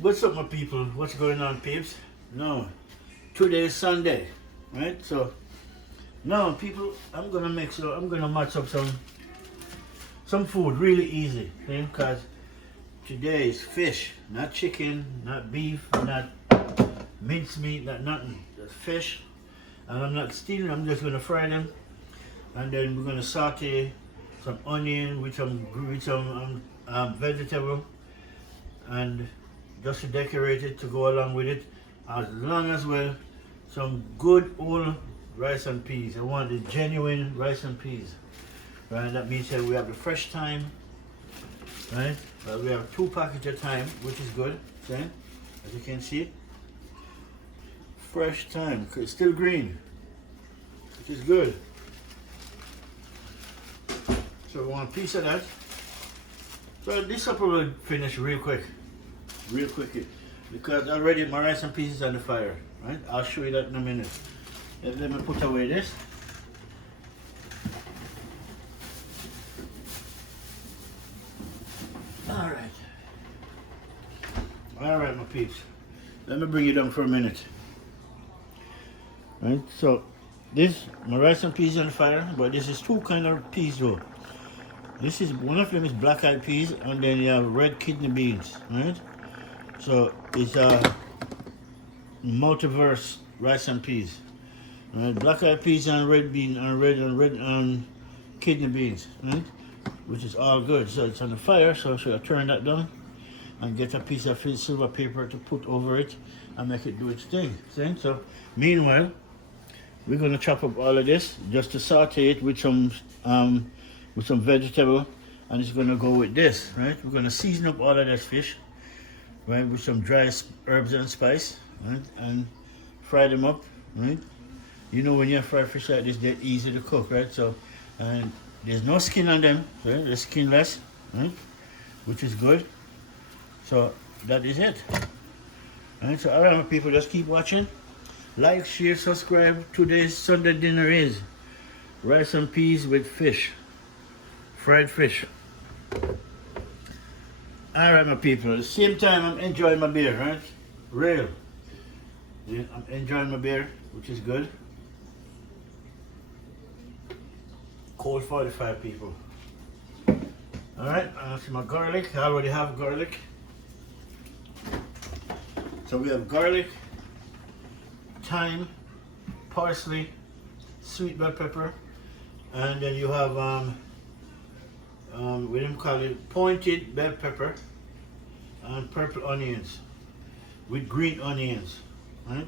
What's up, my people? What's going on, peeps? No, today is Sunday, right? So now, people, I'm gonna match up some food really easy, because today is fish, not chicken, not beef, not mincemeat, not nothing. Just fish, and I'm not stealing. I'm just gonna fry them, and then we're gonna saute some onion with some vegetable, and just to decorate it to go along with it, as long as well some good old rice and peas. I want the genuine rice and peas, right? That means that we have the fresh thyme, right? Well, we have 2 packets of thyme, which is good, okay? As you can see, fresh thyme, it's still green, which is good. So we want a piece of that. So this supper will finish real quick, because already my rice and peas is on the fire, right? I'll show you that in a minute. Let me put away this. All right, my peeps. Let me bring you down for a minute. Right, so this, my rice and peas on the fire, but this is 2 kind of peas though. This is, one of them is black-eyed peas, and then you have red kidney beans, right? So it's a multiverse rice and peas. Right? Black-eyed peas and red bean and red kidney beans, right? Which is all good. So it's on the fire, so should I turn that down and get a piece of silver paper to put over it and make it do its thing. See? So meanwhile, we're gonna chop up all of this just to saute it with some vegetable, and it's gonna go with this, right? We're gonna season up all of this fish, right, with some dry herbs and spice, right, and fry them up, right? You know, when you fry fish like this, they're easy to cook, right? So, and there's no skin on them, right? They're skinless, right? Which is good. So that is it. Right? So all right, my people, just keep watching. Like, share, subscribe. Today's Sunday dinner is rice and peas with fish, fried fish. All right, my people. At the same time, I'm enjoying my beer, right? Real. Yeah, I'm enjoying my beer, which is good. Cold 45, people. All right, see my garlic. I already have garlic. So we have garlic, thyme, parsley, sweet bell pepper, and then you have we didn't call it pointed bell pepper, and purple onions with green onions, right?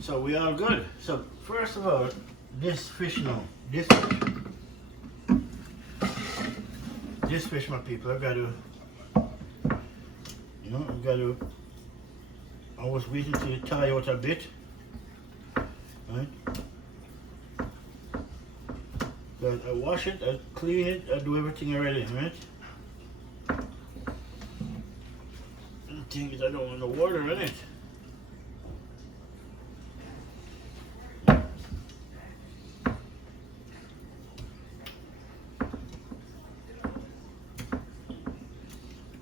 So we all good. So first of all, this fish now, this fish, my people, I was waiting to tie out a bit, right? So I wash it, I clean it, I do everything already, right? The thing is, I don't want no water in it.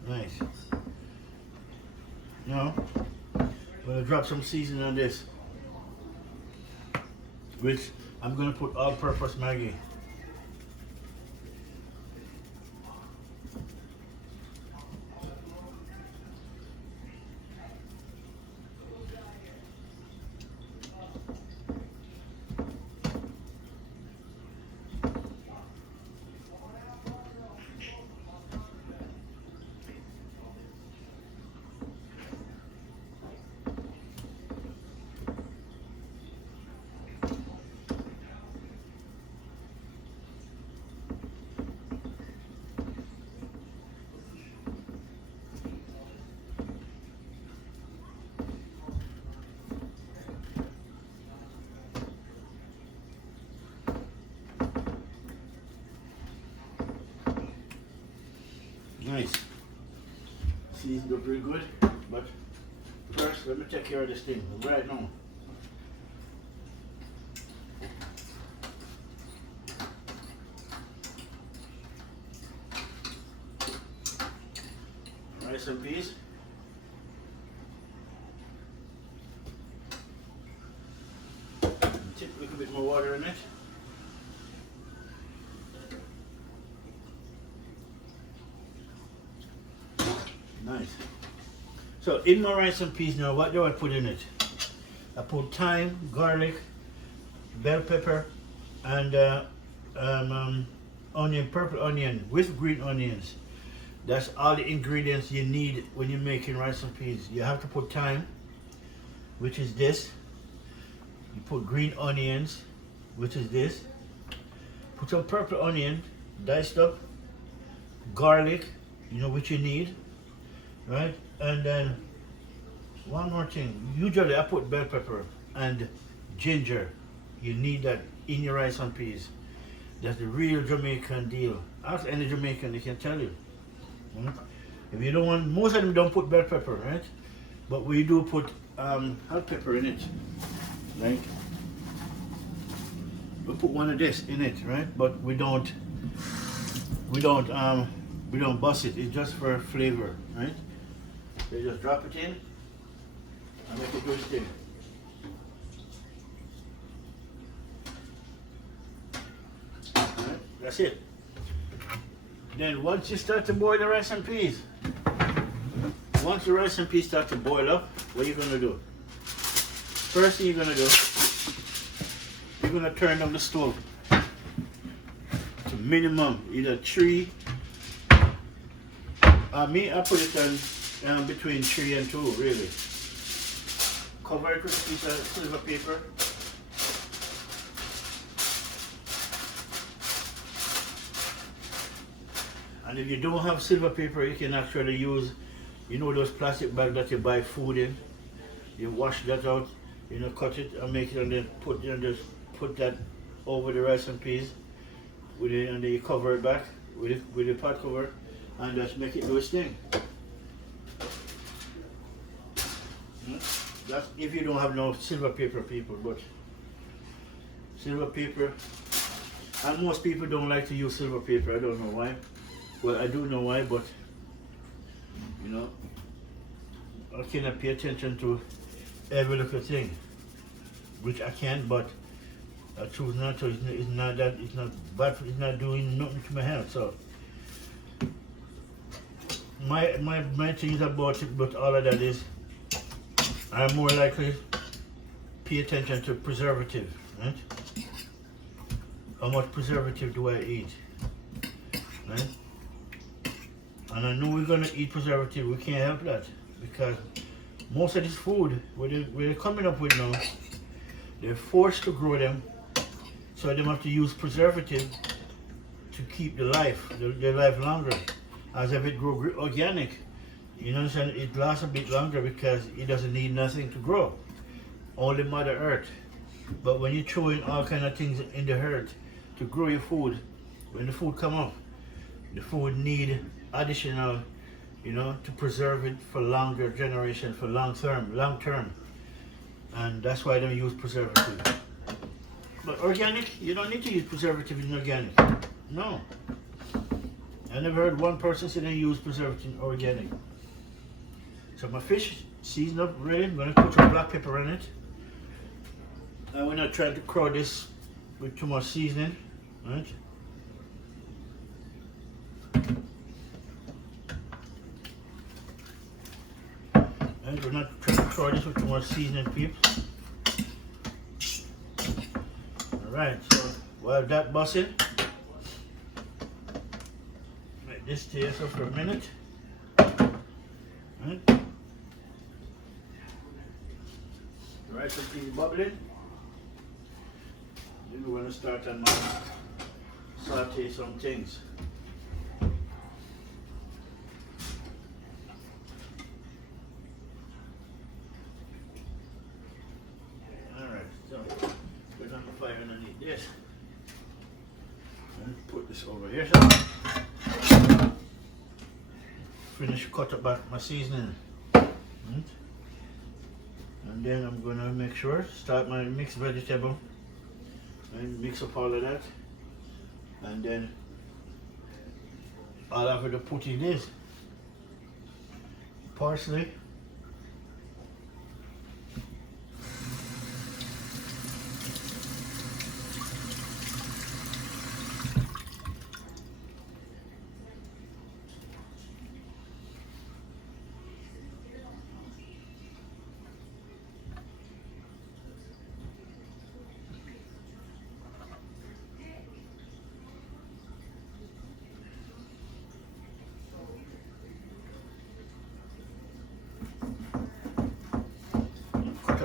Nice. Now, I'm gonna drop some seasoning on this, which I'm gonna put all-purpose Maggi. Nice. Seasoned up pretty good, but first let me take care of this thing right now. Rice and peas. bit more water in it. Nice. So in my rice and peas now, what do I put in it? I put thyme, garlic, bell pepper, and onion, purple onion with green onions. That's all the ingredients you need when you're making rice and peas. You have to put thyme, which is this. You put green onions, which is this. Put some purple onion, diced up. Garlic, you know, which you need, right? And then one more thing. Usually I put bell pepper and ginger. You need that in your rice and peas. That's the real Jamaican deal. Ask any Jamaican, they can tell you. If you don't want, most of them don't put bell pepper, right? But we do put hot pepper in it, right? We put one of this in it, right? But we don't bust it. It's just for flavor, right? So you just drop it in and make it do its thing. Right? That's it. Then once you start to boil the rice and peas, once the rice and peas start to boil up, what are you gonna do? First thing you're gonna do, you're gonna turn down the stove to minimum, either 3. Me, I put it on between 3 and 2, really. Cover it with a piece of silver paper. And if you don't have silver paper, you can actually use, you know, those plastic bags that you buy food in. You wash that out, you know, cut it and make it, and then put that over the rice and peas, with it, and then you cover it back with the pot cover, and just make it do its thing. That's if you don't have no silver paper, people. But silver paper, and most people don't like to use silver paper. I don't know why. Well, I do know why, but you know, I cannot pay attention to every little thing, which I can, but I choose not to. It's not that. It's not bad. It's not doing nothing to my health. So my things about it, but all of that is, I'm more likely pay attention to preservative, right? How much preservative do I eat, right? And I know we're gonna eat preservative. We can't help that because most of this food, what they're coming up with now, they're forced to grow them, so they have to use preservative to keep their life longer. As if it grow organic, you know what I'm saying? It lasts a bit longer because it doesn't need nothing to grow, only Mother Earth. But when you throw in all kind of things in the earth to grow your food, when the food come up, the food need additional, you know, to preserve it for longer generation, for long term, and that's why they use preservative. But organic, you don't need to use preservative in organic. No, I never heard one person say they use preservative in organic. So my fish seasoned up, ready. I'm gonna put some black pepper in it. And we're not trying to crowd this with too much seasoning, right? And we're not trying to crowd this with too much seasoning, peeps. Alright, so while that bussing, let this stay so for a minute. Right. The rice and peas bubbling. Then we're going to start and saute some things. Alright, so put on the fire underneath this. And put this over here. So finish cut up back my seasoning. And then I'm going to make sure, start my mixed vegetable. And mix up all of that, and then all I have to put in is parsley,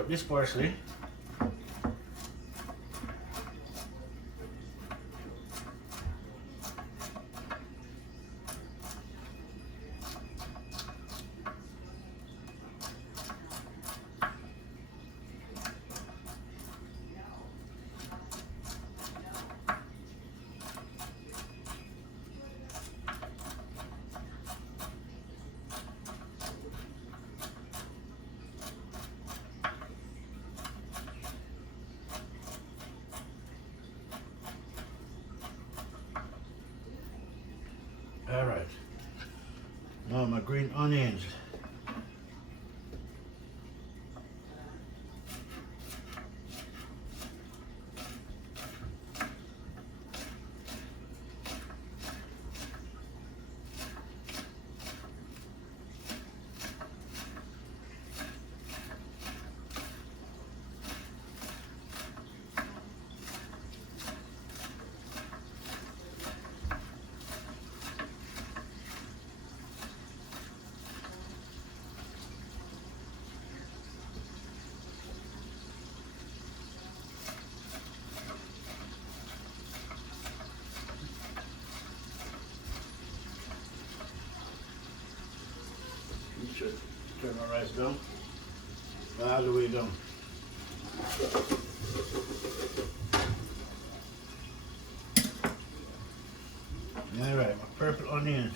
up this parsley. All right. Now my green onions. Should turn my rice down, all the way down. All right, my purple onions.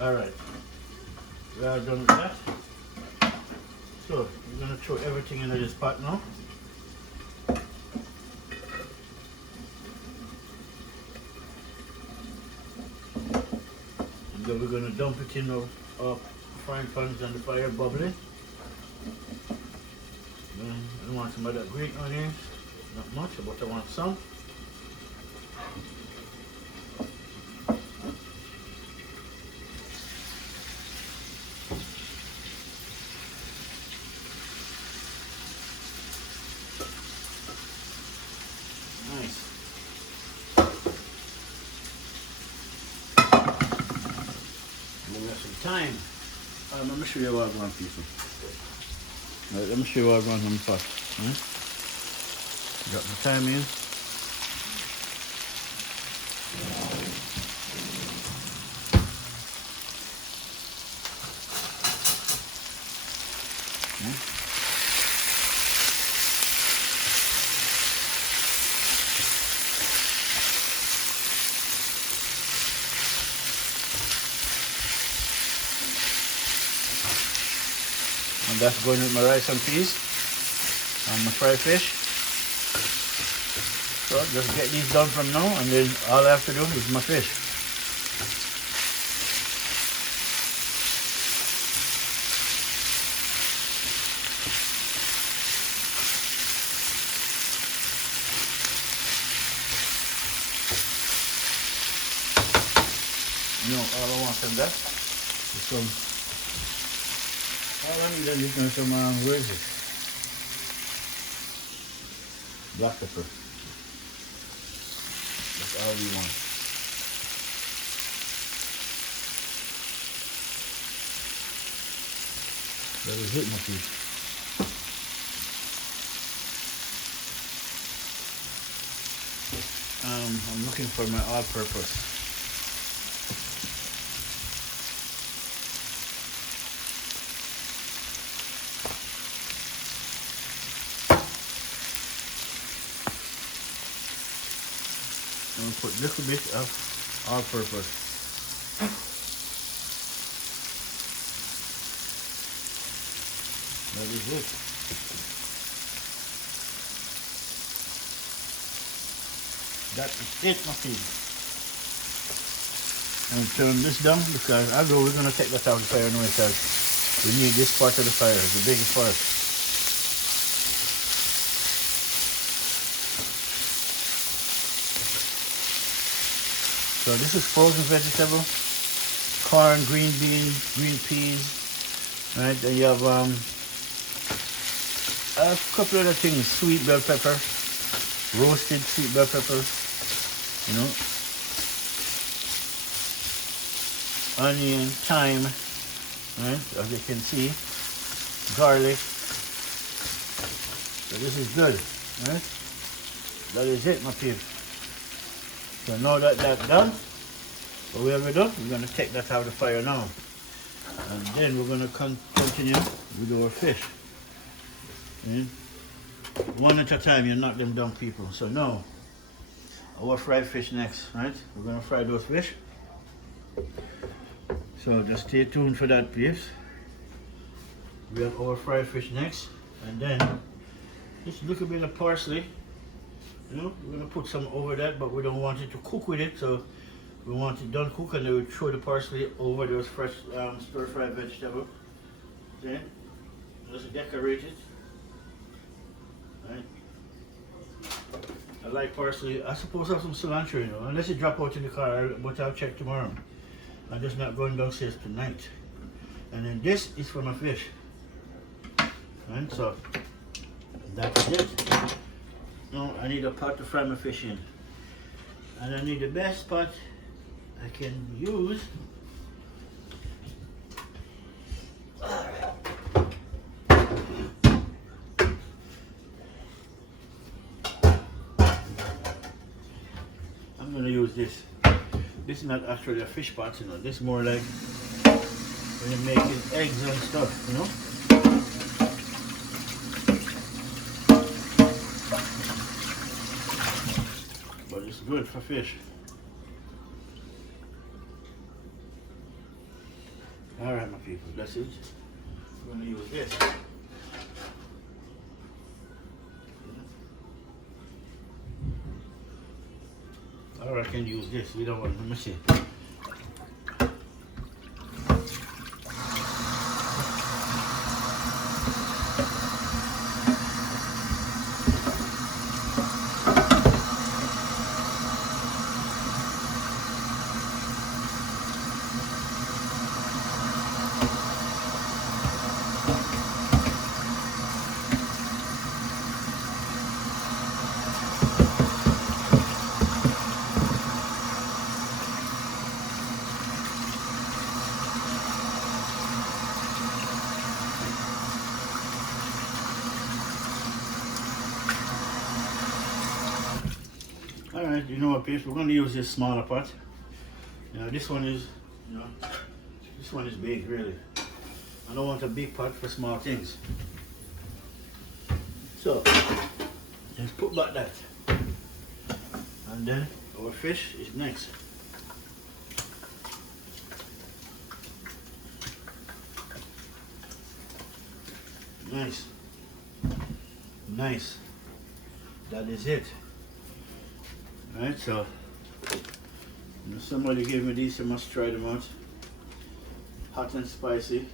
All right, we are done with that. So we're gonna throw everything into this pot now. And then we're gonna dump it in our frying pans on the fire bubbling. I want some of that green onions, not much, but I want some. Nice. We got some time. Let me show you what I want, people. Right, let me show you what I want on the pot. Got the time in. And that's going with my rice and peas and my fried fish. So just get these done from now, and then all I have to do is my fish. You know, all I want from that is some. All I need is some where is it? Black pepper. That's all we want. That is it, my piece. I'm looking for my all-purpose. I'm going to put a little bit of all-purpose. That is it. That is it, my people. And turn this down because although we're going to take that out of the fire anyway, because we need this part of the fire, the biggest part. So this is frozen vegetable, corn, green beans, green peas, right? Then you have a couple other things, sweet bell pepper, roasted sweet bell pepper, you know, onion, thyme, right? As you can see, garlic. So this is good, right? That is it, my peeps. So now that that's done, what we have to do, we're going to take that out of the fire now. And then we're going to continue with our fish. Okay? One at a time, you knock them down, people. So now, our fried fish next, right? We're going to fry those fish. So just stay tuned for that, peeps. We have our fried fish next. And then, just a little bit of parsley. You know, we're going to put some over that, but we don't want it to cook with it. So we want it done cook, and then we throw the parsley over those fresh stir-fried vegetables. Okay? Just decorate it. Right? I like parsley. I suppose I have some cilantro, you know, unless it drop out in the car, but I'll check tomorrow. I'm just not going downstairs tonight. And then this is for my fish. Right? So that's it. Now I need a pot to fry my fish in. And I need the best pot I can use. I'm gonna use this. This is not actually a fish pot, you know. This is more like when you're making eggs and stuff, you know. But it's good for fish. Alright, my people, that's it. I'm gonna use this. Or I can use this. We don't want to miss it. Alright, you know what, peeps, we're going to use this smaller pot. You know, this one is, you know, this one is big, really. I don't want a big pot for small things. So, just put back that. And then our fish is next. Nice. Nice. That is it. Right, so you know, somebody gave me these, I must try them out. Hot and spicy.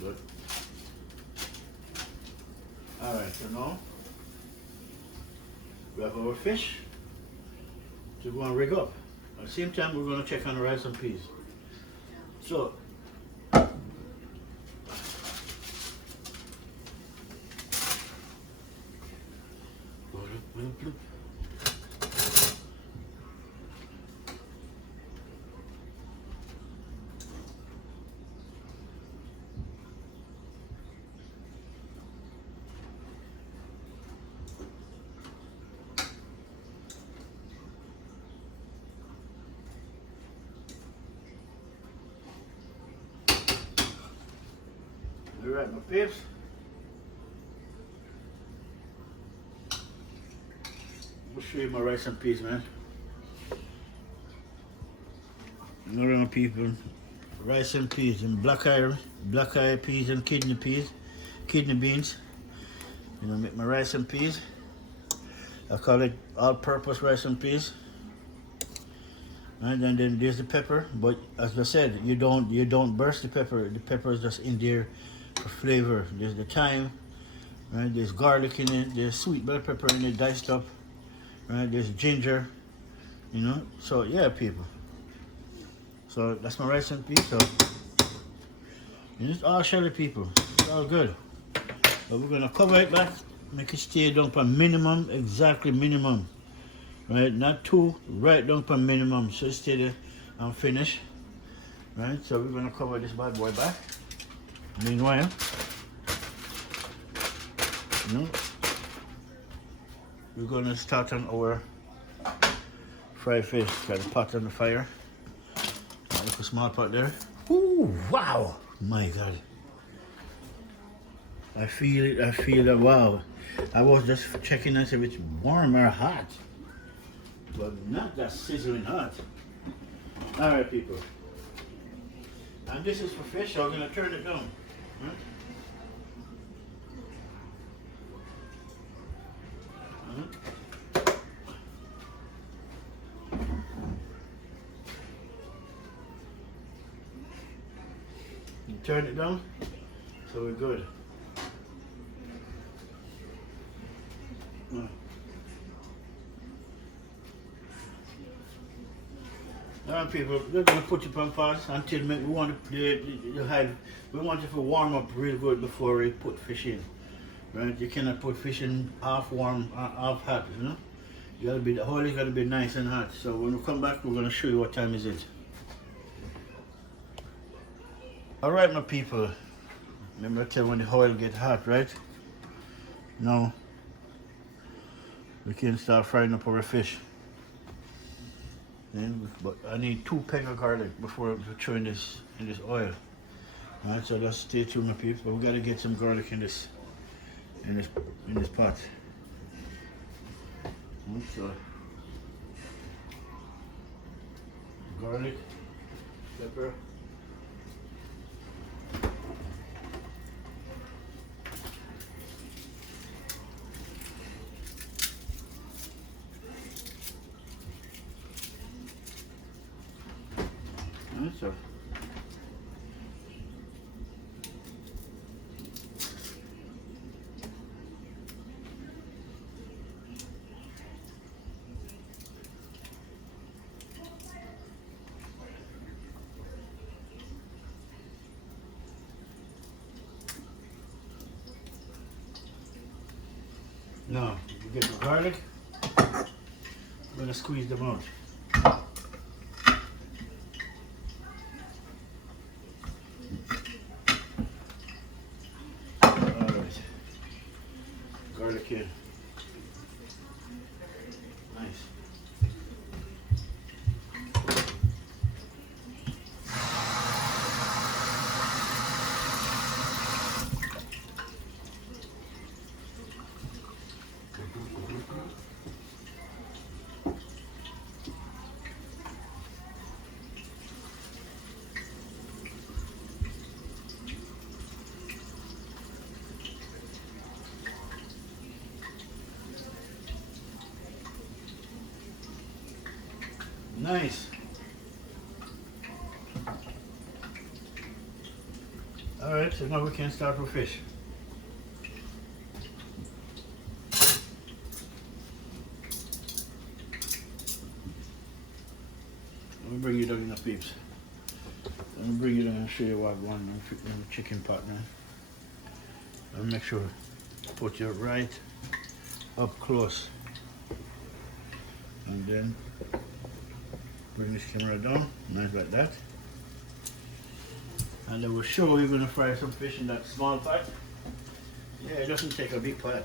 Good. Alright, so now we have our fish to go and rig up. At the same time, we're going to check on the rice and peas. So alright, my peeps. I'll show you my rice and peas, man. Alright, my people. Rice and peas and black eye peas and kidney beans. You know, make my rice and peas. I call it all-purpose rice and peas. And then there's the pepper, but as I said, you don't burst the pepper. The pepper is just in there for flavor. There's the thyme, right? There's garlic in it. There's sweet bell pepper in it, diced up. right? There's ginger, you know. So yeah, people. So that's my rice and peas. So it's all shelly, people. It's all good. But we're gonna cover it back, make it stay down for minimum, exactly minimum. Right? Not too, right down for minimum. So stay there and finish. Right? So we're gonna cover this bad boy back. Meanwhile, you know, we're gonna start on our fried fish. Got the pot on the fire. Look a small pot there. Ooh, wow! My God. I feel it, I feel that, wow. I was just checking and see if it's warm or hot. But not that sizzling hot. Alright, people. And this is for fish, so I'm gonna turn it down. Right? Turn it down, so we're good. Alright, people, we're gonna put it on pause until we want we want it to warm up real good before we put fish in. Right? You cannot put fish in half warm, half hot, you know? The oil is gotta be nice and hot. So when we come back, we're gonna show you what time is it. Alright, my people. Remember I tell you when the oil get hot, right? Now we can start frying up our fish. But I need 2 pegs of garlic before we throw in this oil. Alright, so just stay tuned, my people. But we gotta get some garlic in this pot. So garlic, pepper. So now we get the garlic. I'm gonna squeeze them out. Garlic here. Nice. Nice. Alright, so now we can start with fish. Let me bring you down in the peeps. Let me bring you down and show you what I want in the chicken pot now. And make sure put you right up close. And then bring this camera down, nice like that. And then we'll show we're going to fry some fish in that small pot. Yeah, it doesn't take a big pot.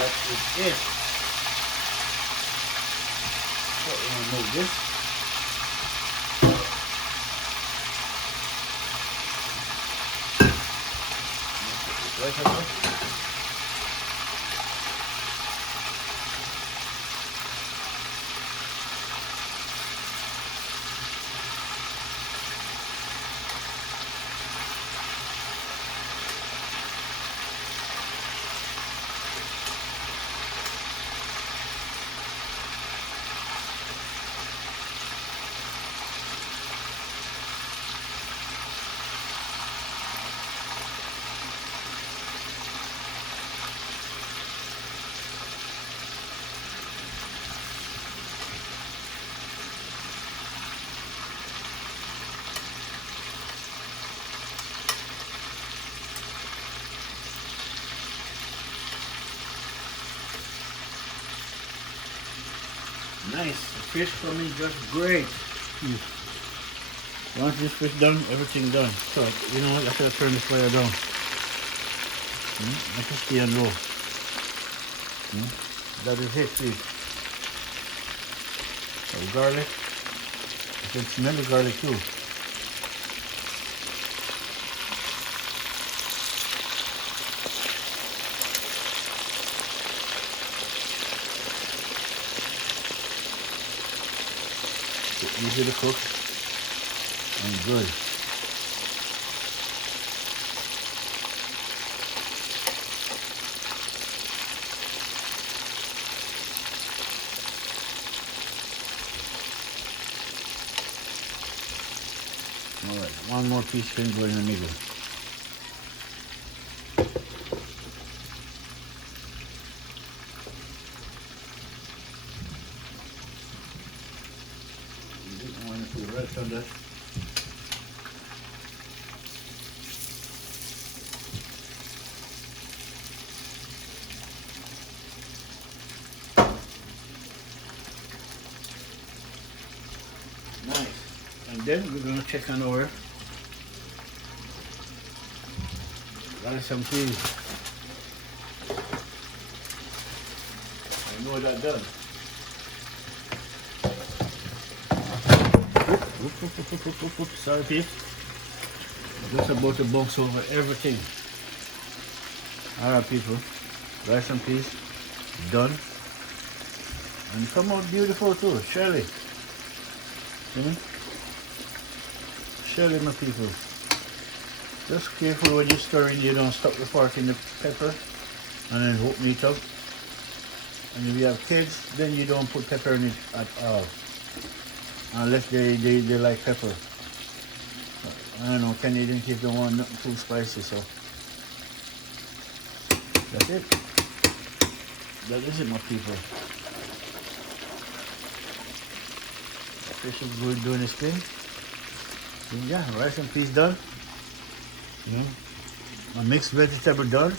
that is it. So we're gonna move this. Right about. Nice. The fish coming just great. Once this fish done, everything done. So, you know what? I should have turned the fire down. I can stay on low. That is it, please. So, garlic. I can smell the garlic too. Easy to cook and good. All right, one more piece can go in the middle. I want to put the rest on that. Nice. And then we're going to check on our rice and peas. I know that done. Sorry, Pete. Just about to bounce over everything. Alright, people. Rice and peas done. And come out beautiful too. Shelly. Shelly, my people. Just careful when you're stirring, you don't stop the fork in the pepper and then hook meat up. And if you have kids, then you don't put pepper in it at all. Unless they like pepper. I don't know, Canadian kids don't want nothing too spicy, so that's it. That is it, my people. The fish is good doing its thing. And yeah, rice and peas done. You know, my mixed vegetable done.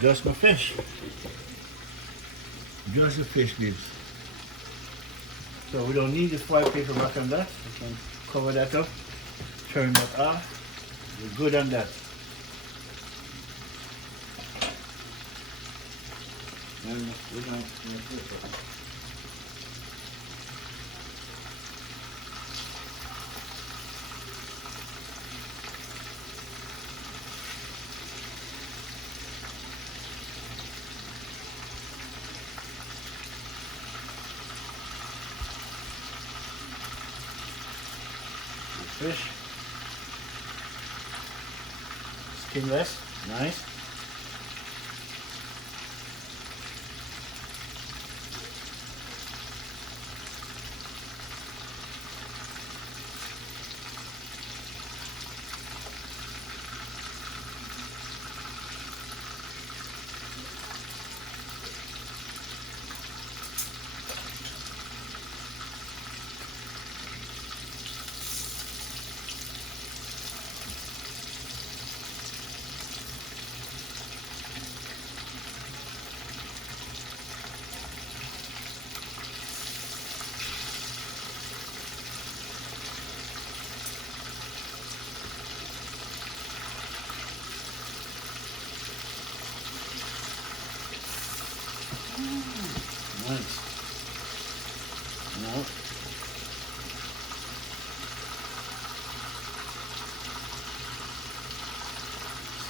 Just my fish. Just the fish, babes. So we don't need the foil paper back on that. We can cover that up, turn that off. We're good on that. And we're going to fish, skinless, nice. Nice. Now,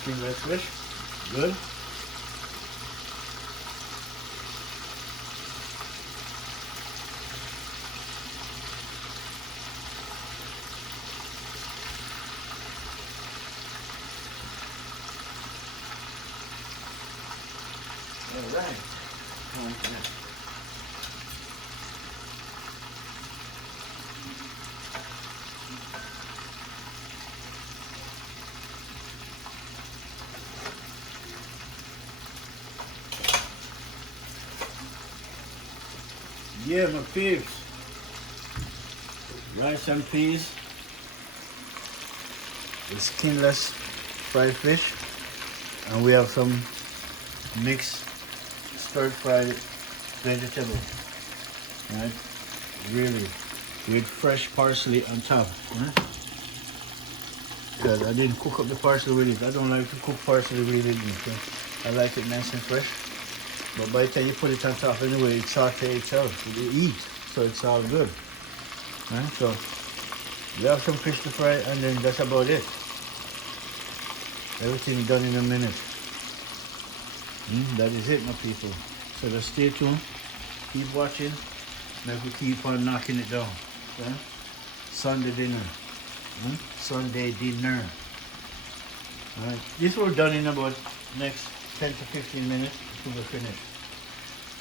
skinless fish. Good. All right. Okay. Yeah, my peeps. Rice and peas. The skinless fried fish. And we have some mixed stir-fried vegetable. Right? Really. With fresh parsley on top. Right? Because I didn't cook up the parsley with it. I don't like to cook parsley with it. So I like it nice and fresh. But by the time you put it on top anyway, it sautés itself. It eats. So it's all good. Right? So we have some fish to fry and then that's about it. Everything done in a minute. That is it, my people. So just stay tuned. Keep watching. Maybe keep on knocking it down. Okay? Sunday dinner. Sunday dinner. Alright. This will done in about next 10 to 15 minutes to be finished.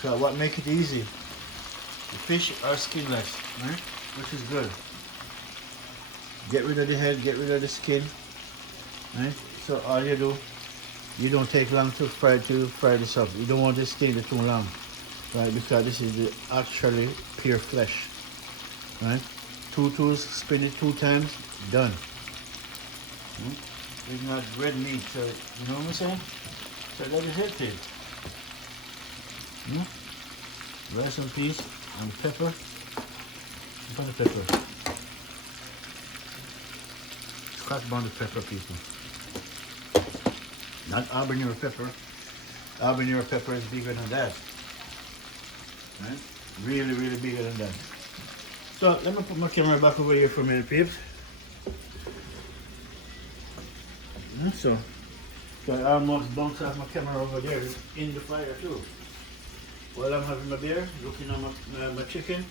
So what make it easy? The fish are skinless, right? Which is good. Get rid of the head, get rid of the skin. Right? So all you do, you don't take long to fry this up. You don't want to stain it too long. Right? Because this is the actually pure flesh. Right? Spin it 2 times, done. It's not red meat, so you know what I'm saying? So that is it then. Rice and peas and pepper. Upon the pepper. Scotch bonnet pepper, people. Not habanero pepper. Habanero pepper is bigger than that. Right? Really, really bigger than that. So let me put my camera back over here for a minute, peeps. So I almost bounced off my camera over there in the fire too. While I'm having my beer, looking at my chicken.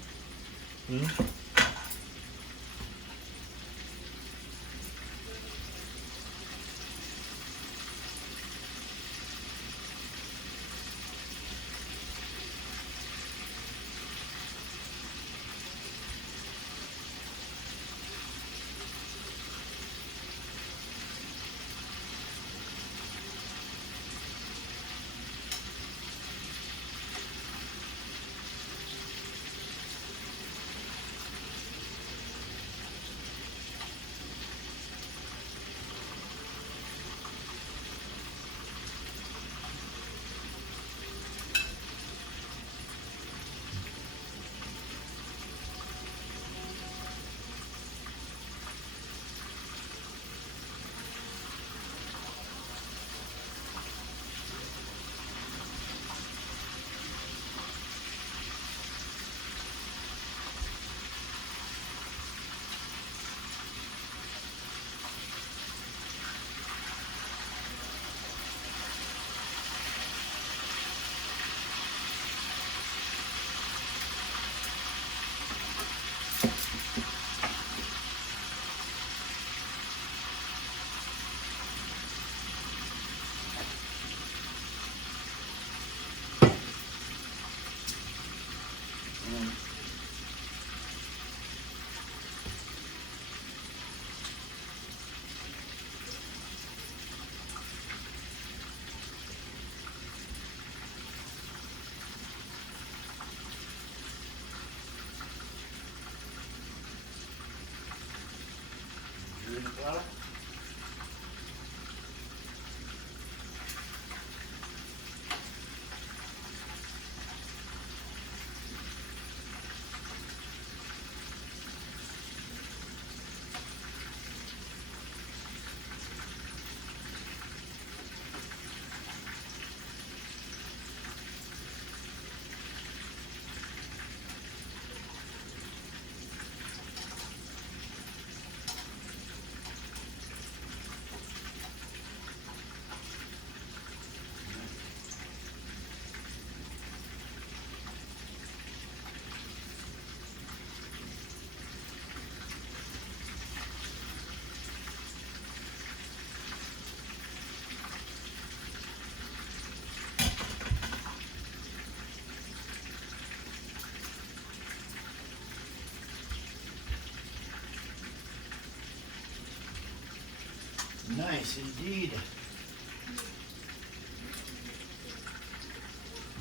nice indeed.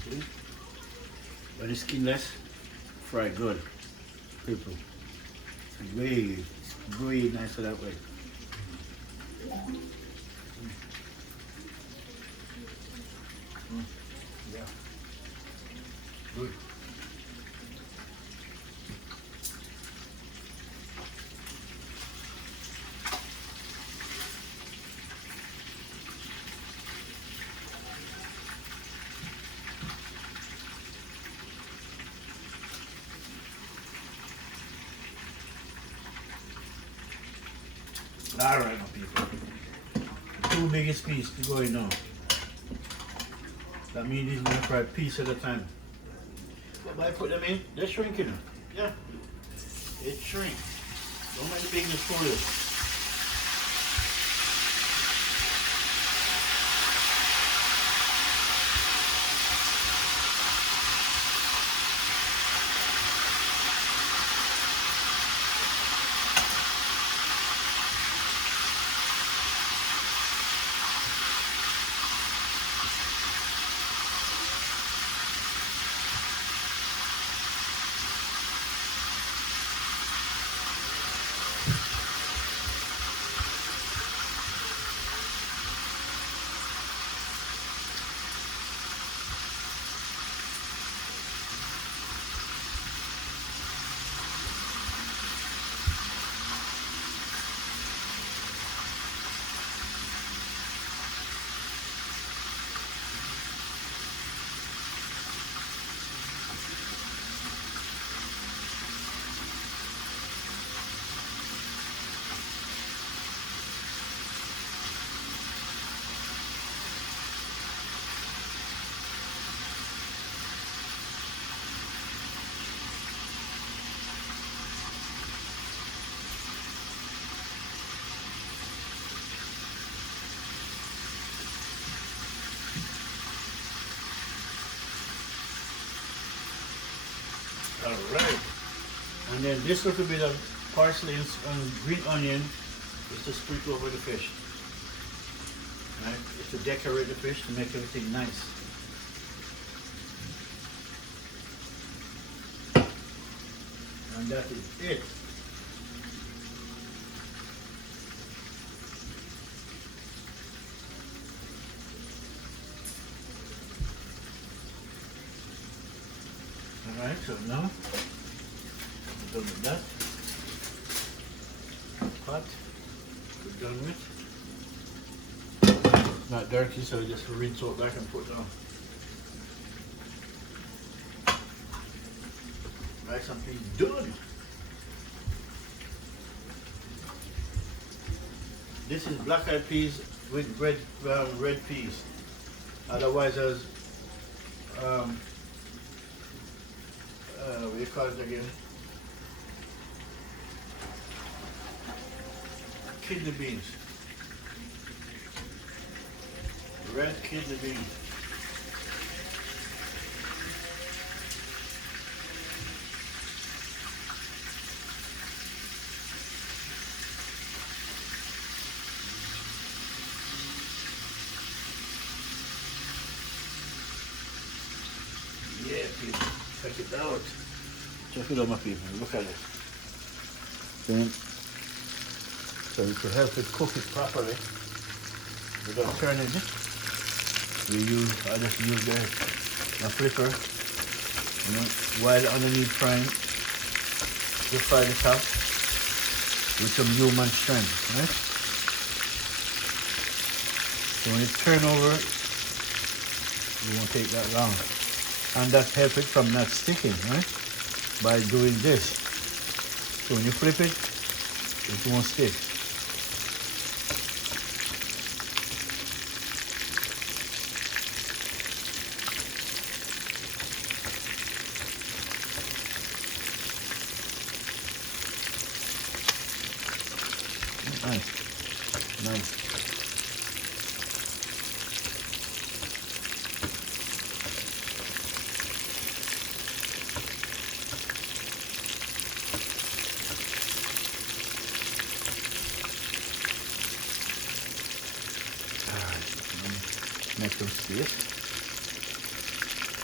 See? But it's skinless, fry good, people. Way nicer that way. Yeah, good. All right, my people. Two biggest pieces to go in now. That means he's gonna fry a piece at a time. But by put them in, they're shrinking. Yeah, it shrink. Don't make the bigness for you. Alright. And then this little bit of parsley and green onion is to sprinkle over the fish. Right? It's to decorate the fish to make everything nice. And that is it. Alright, so now we're done with that. Pot, we're done with. It's not dirty, so just rinse it back and put it on. Rice and peas done. This is black-eyed peas with red peas. Otherwise, as what do you call it again? Kidney beans. Red kidney beans. Yeah, people, check it out. Check it out, my people. Look at it. Then, so to help it cook it properly, without turning it, I just use a flipper, you know, while underneath frying, just fry the top with some human strength, right? So when it turn over, it won't take that long. And that helps it from not sticking, right? By doing this. So when you flip it, it won't stick. Nice. Nice. make some space.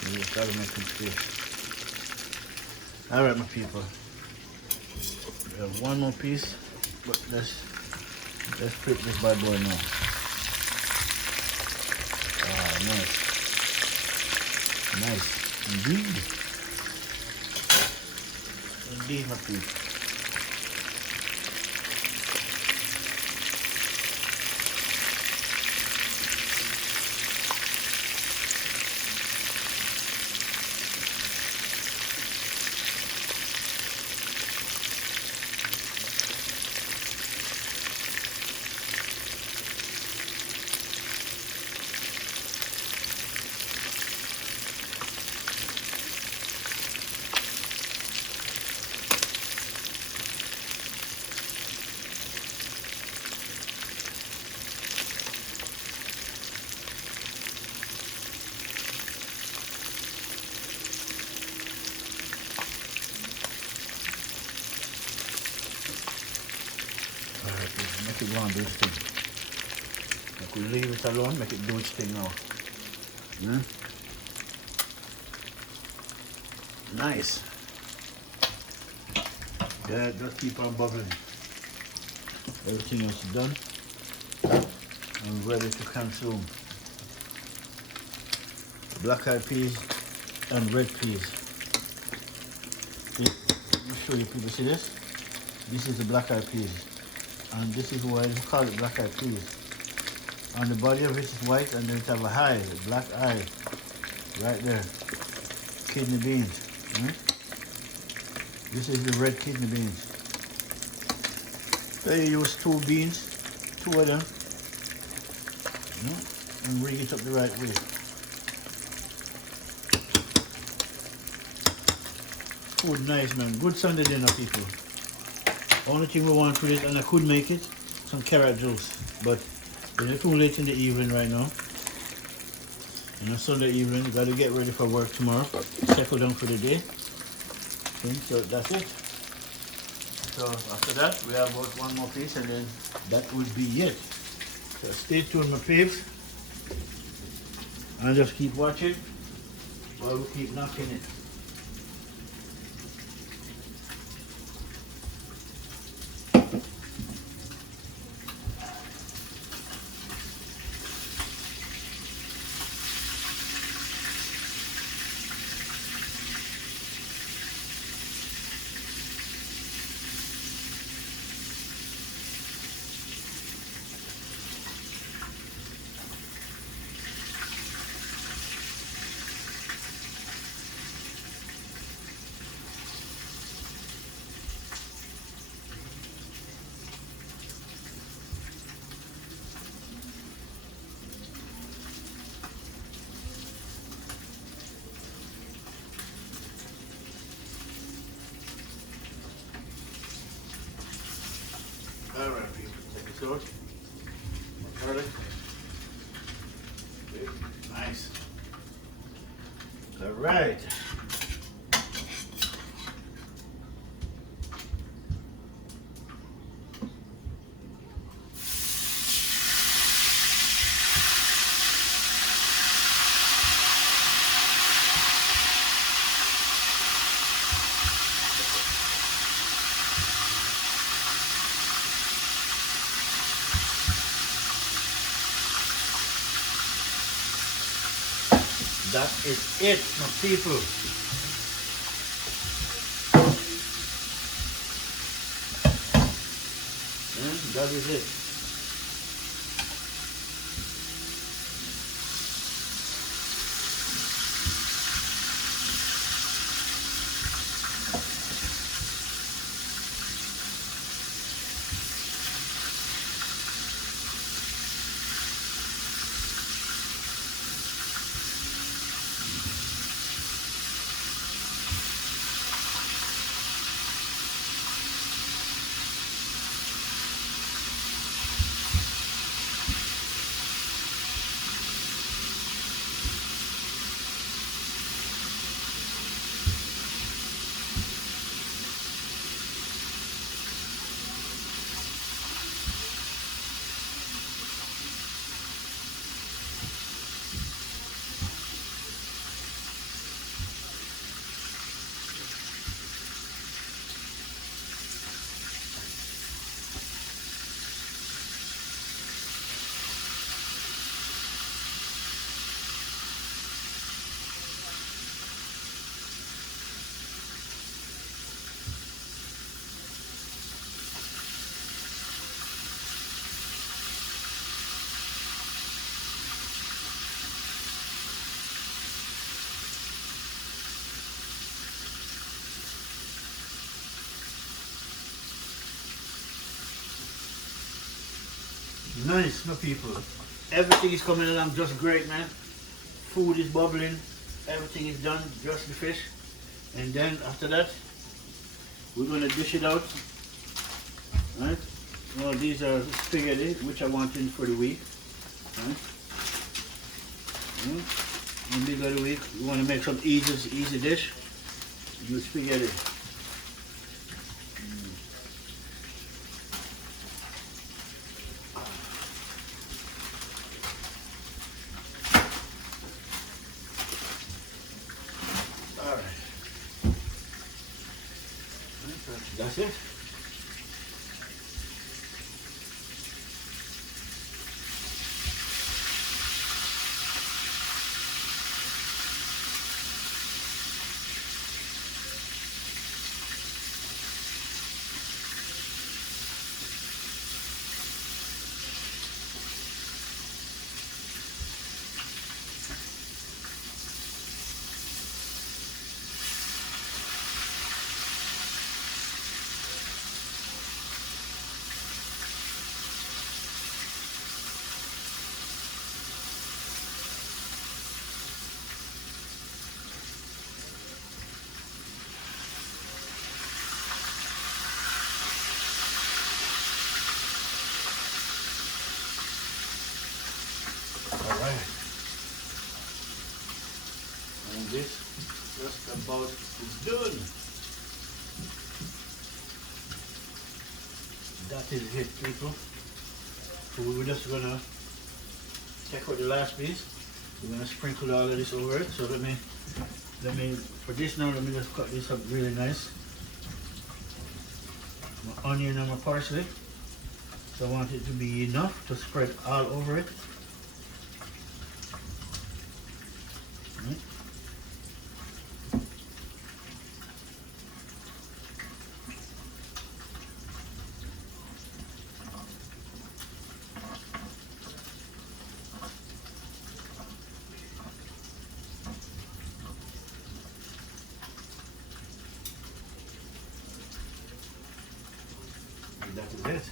You just gotta make some space. Alright, my people. We have one more piece, but let's flip this bad boy now. Ah, nice. Nice. Indeed. Indeed, my people. Make it go and do its thing. If we leave it alone, make it do its thing now. Yeah? Nice. Yeah, just keep on bubbling. Everything is done and ready to consume. Black eyed peas and red peas. Let me show you people, see this? This is the black eyed peas. And this is why they call it black eyed peas. On the body of it is white and then it have a eye, a black eye, right there. Kidney beans. Right? This is the red kidney beans. So you use 2 beans, 2 of them, and rig it up the right way. Food nice, man. Good Sunday dinner, people. Only thing we want with it, and I could make it, some carrot juice, but it's too late in the evening right now. On a Sunday evening, you gotta get ready for work tomorrow. Settle down for the day. Okay, so that's it. So after that, we have about one more piece, and then that would be it. So stay tuned, my peeps, and just keep watching while we keep knocking it. Alright, people, take a sword. Garlic. Okay, nice. Alright. That is it, my people. And that is it. Nice, my people. Everything is coming along just great, man. Food is bubbling. Everything is done. Just the fish. And then after that, we're gonna dish it out. Right? Well, these are spaghetti, which I want in for the week. Right? In the middle of the week, we want to make some easy dish. Do spaghetti. All right. That's it. Alright. And this just about is done. That is it, people. So we're just gonna take out the last piece. We're gonna sprinkle all of this over it. So let me for this now, let me just cut this up really nice. My onion and my parsley. So I want it to be enough to spread all over it. Right. And that is it.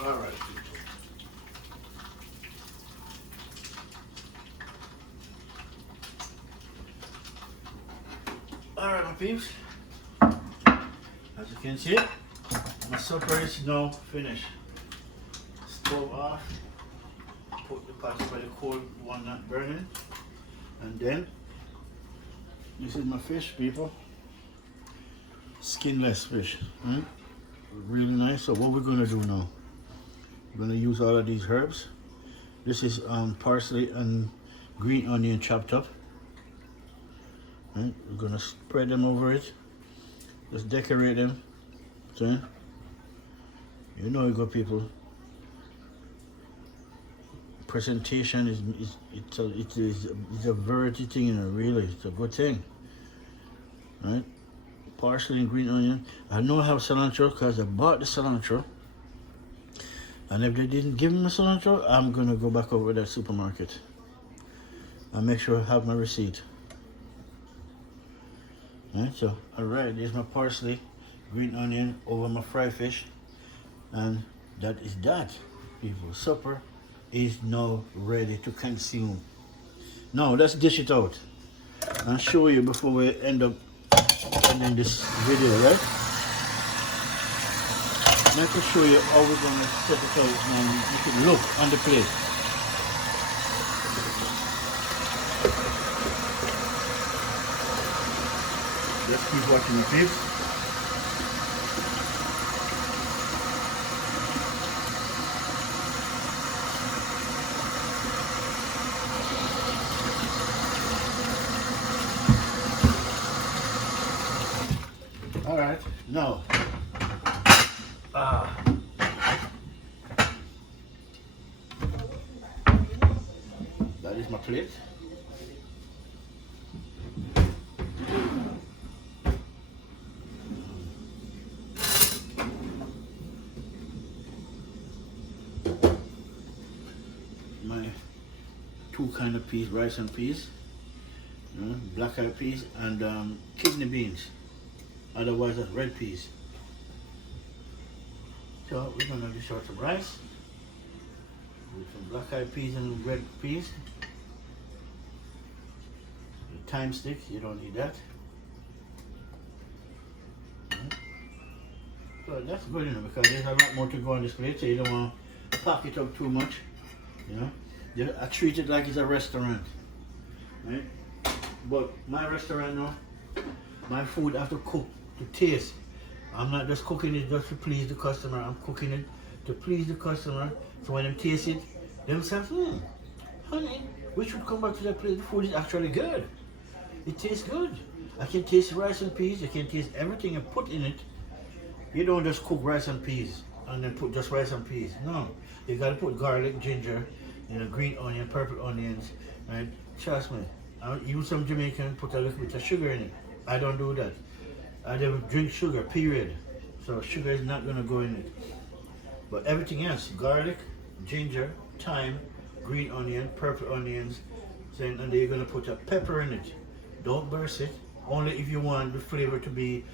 All right, people. All right, my peeps. As you can see, my supper is now finished. Stove off. Put the pot by the cold one not burning, and then this is my fish, people. Skinless fish. Right? Really nice. So what we're gonna do now? We're gonna use all of these herbs. This is parsley and green onion chopped up. Right? We're gonna spread them over it. Just decorate them. See? You know you got people. Presentation is a variety thing, you know, really. It's a good thing. Right? Parsley and green onion. I know I have cilantro because I bought the cilantro. And if they didn't give me my cilantro, I'm gonna go back over to that supermarket and make sure I have my receipt. Alright, so alright, there's my parsley, green onion over my fried fish, and that is that, people. Supper is now ready to consume. Now let's dish it out and show you before we end up ending this video, right? Let me show you how we're gonna set it out and make it look on the plate. Let's keep watching the peeps. All right, now, that is my plate. two kind of peas, rice and peas, black-eyed peas and kidney beans, otherwise that's red peas. So we're gonna dish out some rice with some black-eyed peas and red peas. The thyme stick, you don't need that. So that's good enough because there's a lot more to go on this plate, so you don't want to pack it up too much. I treat it like it's a restaurant, right? But my restaurant now, my food I have to cook to taste. I'm not just cooking it just to please the customer. I'm cooking it to please the customer. So when they taste it, themselves, honey, we should come back to that place. The food is actually good. It tastes good. I can taste rice and peas. I can taste everything I put in it. You don't just cook rice and peas and then put just rice and peas. No, you gotta put garlic, ginger, green onion, purple onions, right? Trust me. I use some Jamaican, put a little bit of sugar in it. I don't do that. I never drink sugar, period. So sugar is not gonna go in it. But everything else, garlic, ginger, thyme, green onion, purple onions, and then you're gonna put a pepper in it. Don't burst it. Only if you want the flavor to be,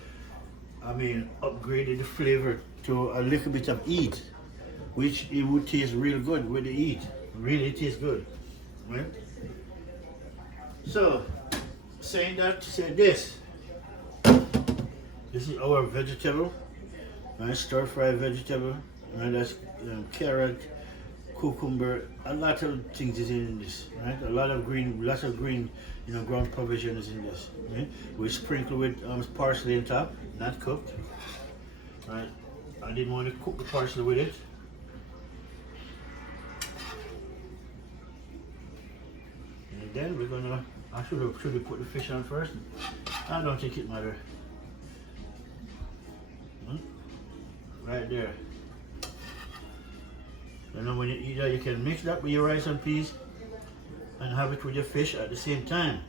upgraded the flavor to a little bit of heat, which it would taste real good with the heat. Really tastes good, right? So, saying that, say this. This is our vegetable, right? Stir-fried vegetable, right? That's carrot, cucumber, a lot of things is in this, right? Lots of green, ground provision is in this, right? We sprinkle with parsley on top, not cooked, right? I didn't want to cook the parsley with it. And then we're gonna, I should have put the fish on first. I don't think it matters. Right there. When you eat that, you can mix that with your rice and peas and have it with your fish at the same time.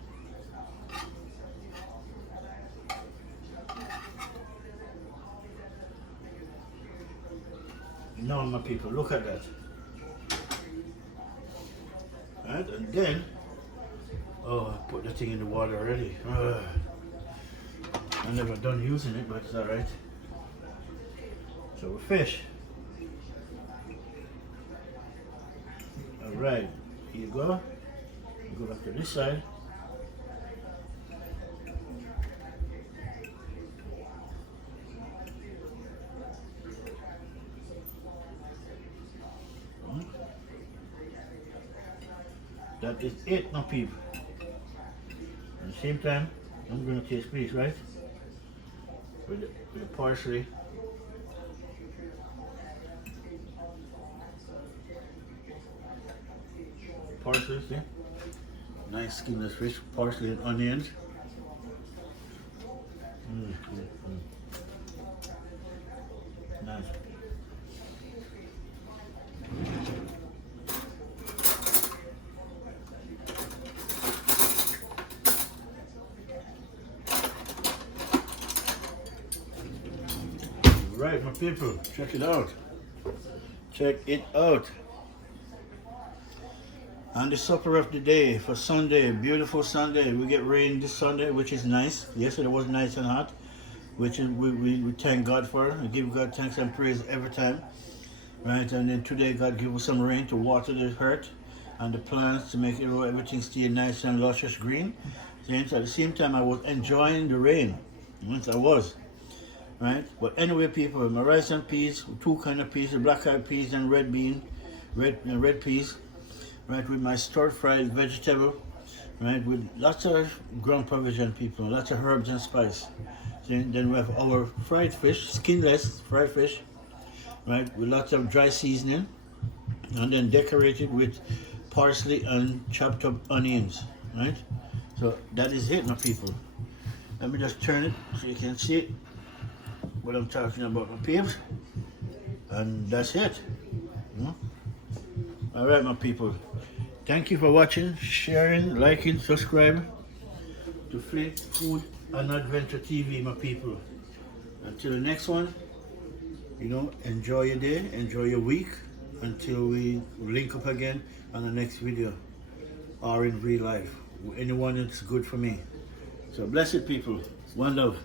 Now, my people, look at that. Right, and then, I put the thing in the water already. I'm never done using it, but it's all right. So fish. All right, here you go. Go back to this side. That is it, my people. At the same time, I'm going to taste please, right? With the parsley. Parsley, see? Nice skinless fish, parsley and onions. Nice. Right, my people, check it out. Check it out. And the supper of the day for Sunday, beautiful Sunday. We get rain this Sunday, which is nice. Yesterday was nice and hot, which is, we thank God for. We give God thanks and praise every time, right? And then today God give us some rain to water the earth and the plants to make everything stay nice and luscious green. And at the same time, I was enjoying the rain. Yes, I was, right? But anyway, people, my rice and peas, two kind of peas, black-eyed peas and red peas. Right, with my stir-fried vegetable, right, with lots of ground provision, people, lots of herbs and spice. Then we have our fried fish, skinless fried fish, right, with lots of dry seasoning, and then decorated with parsley and chopped up onions, right? So that is it, my people. Let me just turn it so you can see what I'm talking about, my peeps. And that's it. All right, my people. Thank you for watching, sharing, liking, subscribe to Flit Food and Adventure TV, my people. Until the next one, enjoy your day, enjoy your week, until we link up again on the next video. or in real life. Anyone that's good for me. So blessed people. One love.